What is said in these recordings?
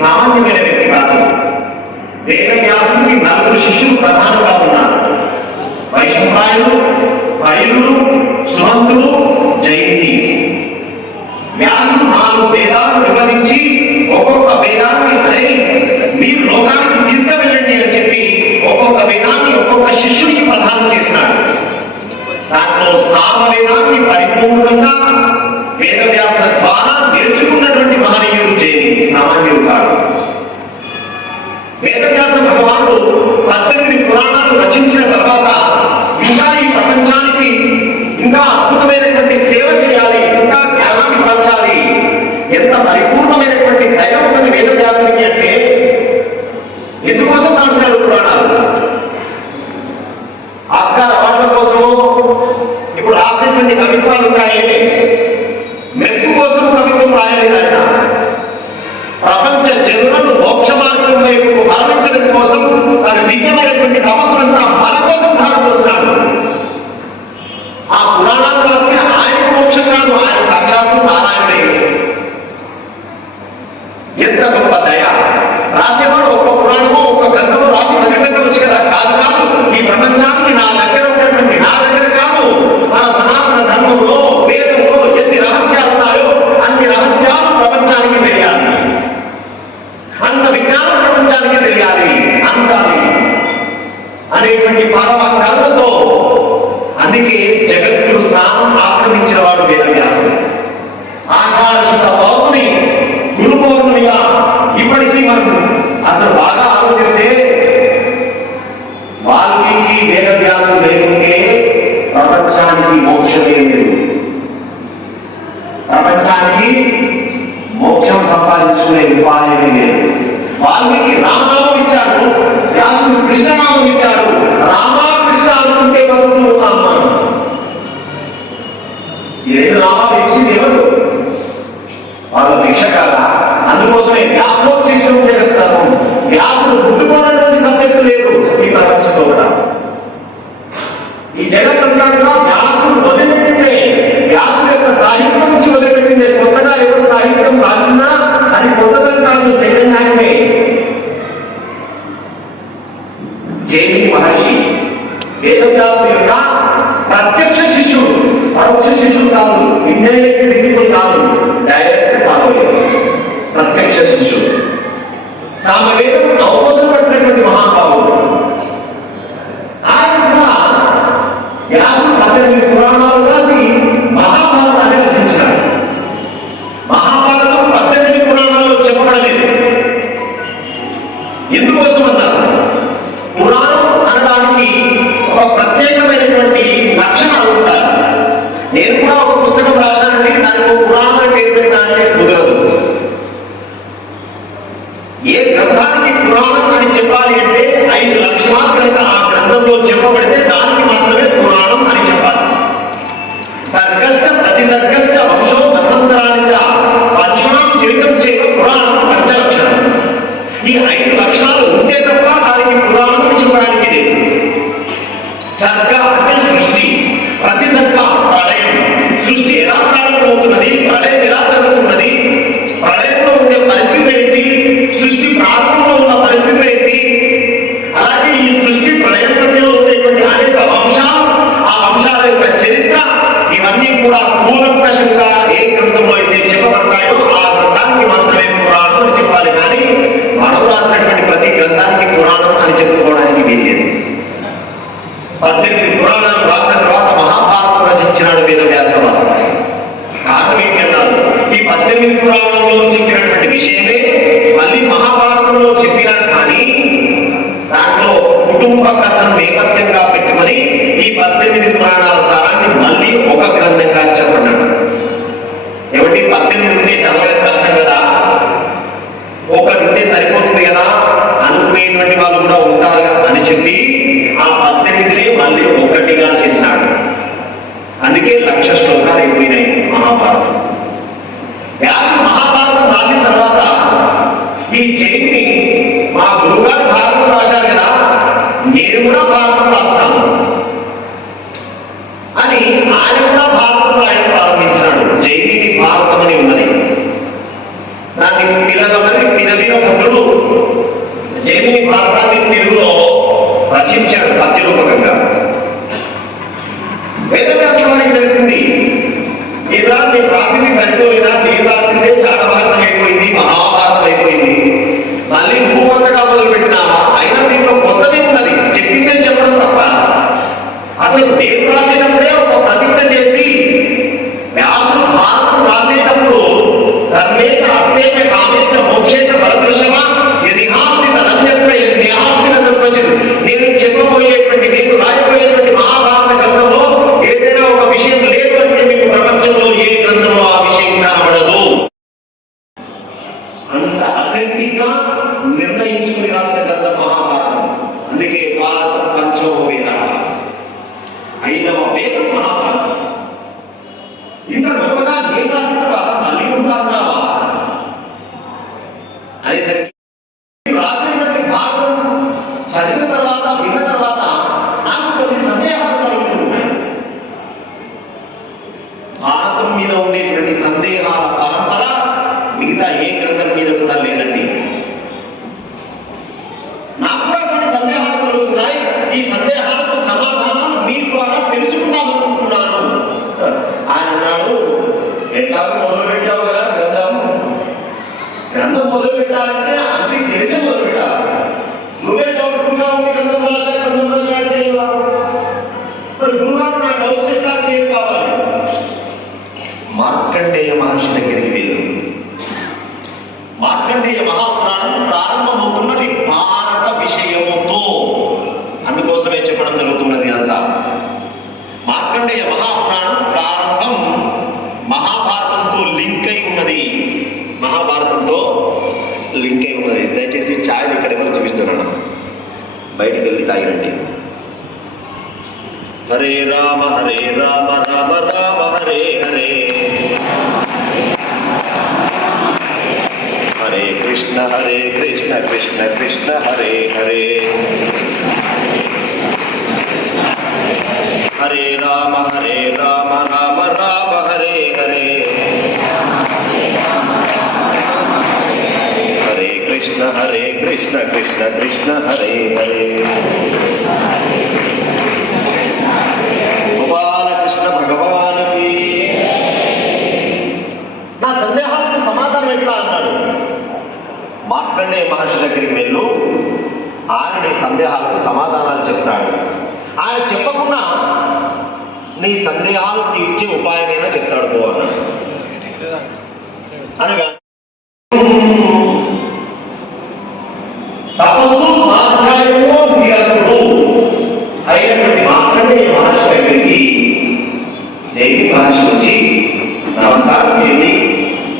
సామాన్యమైన వ్యక్తి కాదు. వేదవ్యాసునికి నలుగురు శిష్యులు ప్రధానంగా ఉన్నారు. వైశంపాయనుడు, పయుడు, సుమంతుడు, జయంతి. వ్యాసుడు 4 వేదాలను వివరించి ఒక్కొక్క వేదాన్ని మీరు లోకానికి తీసుకువెళ్ళండి అని చెప్పి ఒక్కొక్క వేదాన్ని ఒక్కొక్క శిష్యుడికి ప్రదానం చేసినాడు. దాంట్లో సామవేదాన్ని పరిపూర్ణంగా వేదవ్యాసుల ద్వారా నేర్చుకున్నటువంటి మహనీయుడు జయంతి, సామాన్యుడు కాదు. వేదవ్యాస భగవానుడు 18 పురాణాలు రచించిన తర్వాత ఇంకా ఈ ప్రపంచానికి ఇంకా అద్భుతమైనటువంటి సేవ చేయాలి, ఇంకా జ్ఞానాన్ని పంచాలి. ఎంత పరిపూర్ణమైనటువంటి దయ ఉన్నది వేదవ్యాసునికి అంటే ఎందుకోసం రాసినాడు పురాణాలు? ఆస్కార్ అవార్డుల కోసము ఇప్పుడు రాసినటువంటి కవిత్వాలు ఉన్నాయి. మెప్పు కోసం కవిత్వం రాయలేదు ఆయన. ప్రపంచ జనులను మోక్ష మార్గం వైపు మరణించడం కోసం తన దివ్యమైనటువంటి తపస్సులంతా మన కోసం ధారపోస్తున్నాడు. ఆ పురాణాలు రాస్తే ఆయన మోక్షం కాదు, ఆయన సాక్షాత్తు నారాయణుడే. ఎంత గొప్ప దయ! రాసేవాడు ఒక పురాణమో ఒక గ్రంథమో రాసి వదిలిపెట్టవచ్చు కదా. కాదు కాదు, ఈ ప్రపంచానికి నా దగ్గర ఉన్నటువంటి, నా దగ్గర కాదు, మన సనాతన ధర్మంలో వేదం అనేటువంటి పరమ కరుణతో అందుకే జగద్గురు స్థానం ఆక్రమించిన వాడు వేదవ్యాసుడు. ఆషాఢ శుద్ధ పౌర్ణమి గురు పౌర్ణమిగా ఇప్పటికీ మనం అసలు బాగా ఆలోచిస్తే వాల్మీకి వేదవ్యాసుడు లేకుంటే ప్రపంచానికి మోక్షమే లేదు. ప్రపంచానికి మోక్షం సంపాదించుకునే ఉపాయమే లేదు. వాల్మీకి రామనామం ఇచ్చాడు, వ్యాసుడు కృష్ణనామం ఇచ్చాడు. రామకృష్ణ అనుకుంటే బతుకులు ఉన్నాం మనం. ఈ రెండు నామాలు ఇచ్చింది ఎవరు? వాళ్ళ భిక్ష కాదా? అందుకోసమే వ్యాసోత్తిష్టం చేస్తాము. వ్యాసుడు ముట్టుకోనటువంటి సబ్జెక్టు లేదు ఈ ప్రపంచంలో కూడా. ఈ జగత్తంతా వ్యాసుడు మొదలుపెట్టిందే, వ్యాసుడు యొక్క సాహిత్యం నుంచి మొదలుపెట్టిందే. కొత్తగా ఎవరు సాహిత్యం రాసినా అది కొత్తదని కాదు, సైన్యాన్నే. జైమిని మహర్షి వేదవ్యాసుడు యొక్క ప్రత్యక్ష శిష్యుడు, పరోక్ష శిష్యుడు కాదు, ఇండైరెక్ట్ డిసిపుల్ కాదు, డైరెక్ట్ ఫాలోయర్, ప్రత్యక్ష శిష్యుడు. సామవేదం అవసరం పట్టినటువంటి మహాభావుడు. ఆయన కూడా వ్యాసుడు 18 పురాణాలు రాసి మహాభారతాన్ని రచించాడు. మహాభారతం 18 పురాణాల్లో చెప్పబడలేదు. ఎందుకోసం అన్నారు? పురాణం అనడానికి ఒక ప్రత్యేకమైనటువంటి లక్షణాలు ఉంటాయి. నేను కూడా ఒక పుస్తకం రాశానంటే దానికి ఒక పురాణం పేరు పెట్టినా అంటే కుదరదు. ఏ గ్రంథానికి పురాణం అని చెప్పాలి అంటే 5 లక్షణాలు కనుక ఆ గ్రంథంలో చెప్పబడితే దానికి మాత్రమే పురాణం అని చెప్పాలి. సర్గశ్చ ప్రతిసర్గశ్చ వంశో ధర్మంతరాన్ని పంచమాం జీవితం చేయ పురాణం పంచలక్షణం. ఈ 5 లక్షణాలు ఉంటే తప్ప దానికి పురాణం చెప్పడానికి లేదు. సర్గ అంటే సృష్టి, ప్రతిసర్గ ప్రళయం. సృష్టి ఎలా ప్రారంభమవుతున్నది, ప్రళయం ఎలా జరుగుతున్నది, ప్రళయంలో ఉండే పరిస్థితి ఏంటి, సృష్టి ప్రారంభంలో ఉన్న పరిస్థితి ఏంటి, అలాగే ఈ సృష్టి ప్రళయం మధ్యలో ఉండేటువంటి అనేక వంశాలు, ఆ వంశాల యొక్క చరిత్ర, ఇవన్నీ కూడా కూలంకషంగా ఏ గ్రంథంలో అయితే చెప్పబడతాయో ఆ గ్రంథానికి మాత్రమే పురాణం అని చెప్పాలి. కానీ మనం రాసినటువంటి ప్రతి గ్రంథానికి పురాణం అని చెప్పుకోవడానికి వీలేదు. 18 పురాణాలు రాసిన తర్వాత మహాభారతం రచించినాడు వేదవ్యాసవాడు. కారణం ఏంటన్నారు? ఈ 18 పురాణంలో చెప్పినటువంటి విషయమే మళ్ళీ మహాభారతంలో చెప్పినాడు. కానీ దాంట్లో కుటుంబ కథను నేపథ్యంగా పెట్టుకొని ఈ 18 పురాణాల సారాన్ని మళ్ళీ ఒక గ్రంథంగా చెప్పన్నాడు. ఏమిటి 18 ఉంటే చదవడం కష్టం కదా, ఒకటి ఉంటే సరిపోతుంది కదా అనుకునేటువంటి వాళ్ళు కూడా ఉంటారు అని చెప్పి ఆ 18ని మళ్ళీ ఒక్కటిగా చేసినాడు. అందుకే 1,00,000 శ్లోకాలు అయిపోయినాయి మహాభారతం. వ్యాసుడు మహాభారతం రాసిన తర్వాత ఈ జైమిని మా గురువుగారు భారతం రాశారు కదా, నేను కూడా భారతం రాస్తాను అని ఆయన కూడా భారతం రాయడం ప్రారంభించినాడు. జైమిని భారతం అని ఉన్నది. దాన్ని పిలవిన భద్రుడు జైమిని భారతాన్ని తెలుగులో రచించాడు పద్యరూపకంగా. వేదవ్యాసానికి తెలిసింది ఇలా నేను రాసింది సరిపోయినా, నేను రాసిందే చాలా భారతం అయిపోయింది, మహాభారతం అయిపోయింది, మళ్ళీ భూమంతగా మొదలు పెట్టినామా, అయినా దీంట్లో కొత్తది ఉన్నది, చెప్పిందే చెప్పడం తప్ప. అసలు నేను రాసేటప్పుడే ఒక ప్రతిజ్ఞ చేసి వ్యాసుడు భారతం రాసేటప్పుడు ధర్మేచ అర్థేచ కామేచ మోక్షేచ బలదృశమ యదిహాస్తి తదన్యత్ర యజ్ఞాస్తి తద్వచన్. నేను చెప్పబోయేటువంటి, నేను రాయబోయేటువంటి మహాభారత గ్రంథంలో ఏదైనా ఒక విషయం లేదు అంటే మీకు ప్రపంచంలో ఏ గ్రంథంలో ఆ విషయం కనబడదు. అంత అథెంటిక్ గా నిర్ణయించుకుని రాసిన గ్రంథం మహాభారతం. అందుకే భారతం పంచమ వేద, 5వ వేదం మహాభారతం. ఇంత గొప్పగా నేను రాసిన తర్వాత మళ్ళీ నువ్వు రాసినావా అనేసరికి రాసినటువంటి భాగం చదివిన తర్వాత, విన్న తర్వాత నాకు కొన్ని సందేహాలు కలుగుతున్నాయి. భారతం మీద ఉండేటువంటి సందేహాల పరంపర మిగతా ఏ గ్రంథం మీద కూడా లేదండి. నాకు కూడా కొన్ని సందేహాలు కలుగుతున్నాయి. ఈ సందేహాలకు సమాధానాలు మీ ద్వారా తెలుసుకుందామనుకుంటున్నాను. ఆయన అన్నాడు, ఎట్లాగో మొదలు పెట్టావు కదా గ్రంథం మొదలు పెట్టాలంటే అన్ని తెలిసే మొదలు పెట్టాలి. నువ్వే చదువుకుంటావు గ్రంథం రాశా మార్కండేయ మహర్షి దగ్గరికి వెళ్ళు. మార్కండేయ మహాపురాణం ప్రారంభమవుతున్నది భారత విషయముతో, అందుకోసమే చెప్పడం జరుగుతున్నది అంతా. మార్కండేయ మహాపురాణం ప్రారంభం మహాభారతంతో లింక్ అయి ఉన్నది. మహాభారతంతో లింక్ అయి ఉన్నది. దయచేసి ఛాయలు ఇక్కడ ఎవరు చూపిస్తున్నాను, బయటికి వెళ్ళి తాగిరండి. హరే రామ రామ రామ హరే హరే, హరే కృష్ణ కృష్ణ కృష్ణ హరే హరే, హరే రామ రామ రామ హరే హరే, హరే కృష్ణ కృష్ణ కృష్ణ హరే హరే. గోపాలకృష్ణ భగవానికి నా సందేహాలకు సమాధానం ఎట్లా అన్నాడు. మార్కండేయ మహర్షి దగ్గరికి వెళ్ళు, ఆయన నీ సందేహాలకు సమాధానాలు చెప్తాడు. ఆయన చెప్పకుండా నీ సందేహాలు తీర్చే ఉపాయమైనా చెప్తాడు పో అన్నాడు. అనగా తపస్సు స్వాధ్యాయము ధ్యానము అయినటువంటి మార్కండేయ మహర్షి దగ్గరికి దేవి మహర్షి వచ్చి నమస్కారం చేసి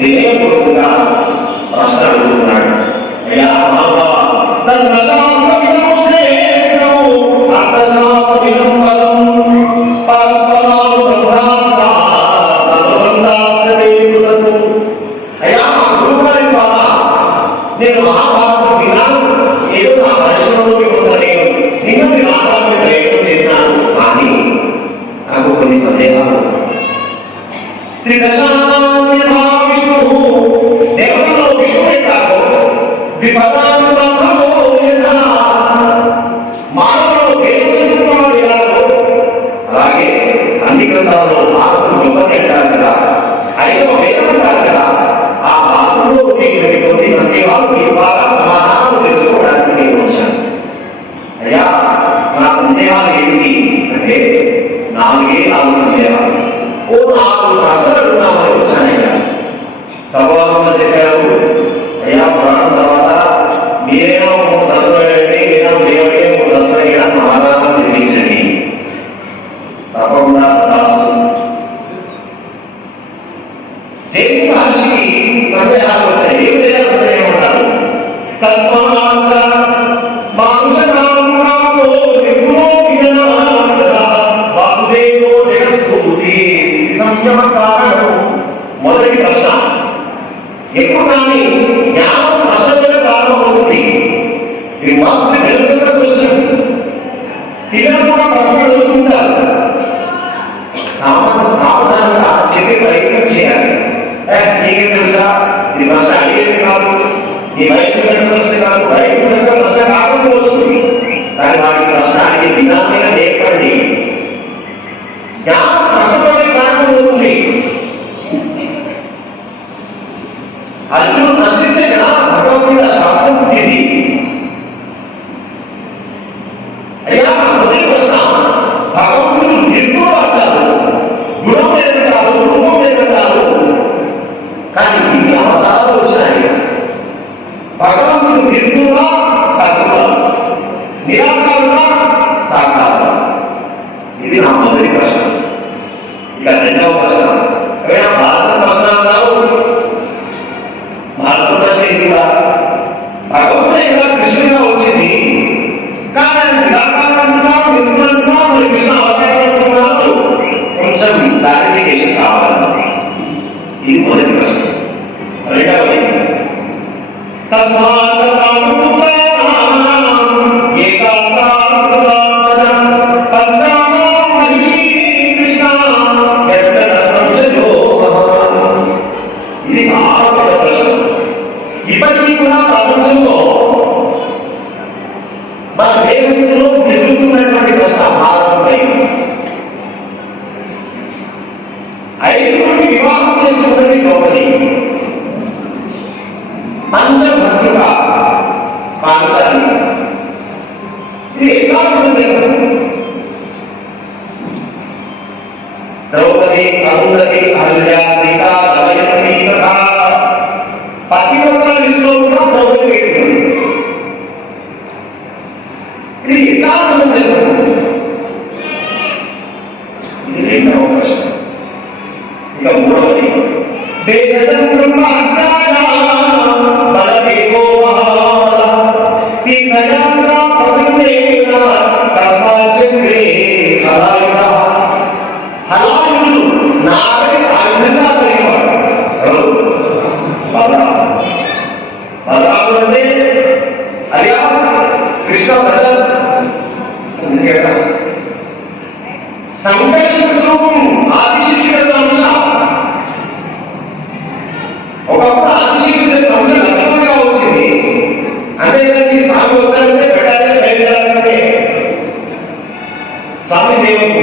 వినయపూర్వకంగా ప్రశ్న అడుగుతున్నాడు. అయ్యా మహాభావ, నేను మహాభారతం విన్నాను, ఏదో నా పరిశ్రమలోకి ఉందనేను నిన్ను వినాలని ప్రయత్నం చేసినాను, కానీ నాకు కొన్ని సందేహాలు. దేవతలో విష్ణువే కాదు, మానవులో దేవుడు ఎలాగో అలాగే అన్ని గ్రంథాలలో భారతం గొప్పదంటారు కదా, ఐదవ వేదం అంటారు కదా, ఆ భారతంలో కొన్ని సందేహాలు మీ ద్వారా సమాధానం తెలుసుకోవడానికి నేను వచ్చాను. అయ్యా నా సందేహాలు ఏమిటి అంటే 4 సందేహాలు. ఓ 4 ప్రశ్నలు అడుగుతామని వచ్చానయ్యా. సభలో చెప్పారు, అయ్యా పురాణం తర్వాత మీరేమో 3 ప్రశ్నలు అడగండి, నేను దేవుడికే 3 ప్రశ్నలు అడిగినా సమాధానం చూపించండి. తప్పకుండా దేవి మహర్షికి సందేహాలు వచ్చాయి. ఏమిటైనా సందేహం ఉంటారు. మొదటి ప్రశ్న, ఎప్పుడు కానీ జ్ఞానం ప్రశ్నగా ప్రారంభమవుతుంది. ఇది మస్తు వెలుగుతున్న క్వశ్చన్. పిల్లలు కూడా ప్రశ్న అడుగుతుంటారు. సావధానంగా చెప్పే ప్రయత్నం చేయాలి. నీకేం తెలుసా, ఇది ప్రశ్న అడిగేది కాదు, నీ వయసు ప్రశ్న కాదు, వయసు ప్రశ్న కాకపోవచ్చు, కానీ వాటి ప్రశ్న అడిగే విధానంగా లేకండి. జ్ఞానం ప్రశ్నతోనే ప్రారంభమవుతుంది. అర్జునుడు ప్రశ్నిస్తే కదా భగవద్గీత శాస్త్రం పుట్టింది. అయ్యా మొదటి ప్రశ్న, భగవంతుడు నిర్గుణం అంటారు, గుణం లేదంటారు, రూపం లేదంటారు, కానీ ఇన్ని అవతారాలు వచ్చాయి. భగవంతుడు నిర్గుణ సగుణ, నిరాకారుణ సాకార. ఇది నా మొదటి ప్రశ్న. ఇక రెండవ ప్రశ్న, భారత ప్రశ్న అన్నారు. భారత ప్రశ్న ఎందుకు భగవంతుడు ఇలా కృష్ణుడిగా వచ్చింది, కానీ నిరాకారంగా నిర్గుణంగా మరి కృష్ణ అవతారాలు కొంచెం క్లారిఫికేషన్ కావాలి. ఇది మొదటి ప్రశ్న. రెండవది, ఇది చాలా పెద్ద ప్రశ్న. ఇప్పటికీ కూడా ప్రపంచంలో మన దేశంలో ఎదుర్కొన్నటువంటి ప్రశ్న భారతంపై. 5 వివాహం చేసుకున్నది ద్రౌపది, పంచభద్రుగా పాంచాలి. ఇది ఏకాగ్రత. ద్రౌపది అరుంధతి అహల్య సీత దమయంతి తథా పతివ్రతల లిస్టులో కూడా ద్రౌపది పేరు. ఇది ఎట్లా అర్థం చేస్తుంది? ఇది రెండవ ప్రశ్న. ఇక మూడవది దేశం బ్రహ్మహత్యాయ బలదేవో మహాబల తీర్థయాత్ర ప్రసంగేన కర్మచక్రే హలాయుధ. హలాయుధుడు నాగరి ఆయుధంగా కలిగేవాడు బలరాముడు అంటే అలియాస్ కృష్ణ ప్రజలు సంఘర్షణ స్వరూపం ఆదిశిష్యుడు అంశ. ఒకప్పుడు ఆదిశిష్యుడు అంశ లక్ష్మణుడిగా వచ్చింది. అంతేకాని స్వామి వచ్చారంటే పెట్టాలంటే బయలుదేరాలంటే స్వామి సేవకు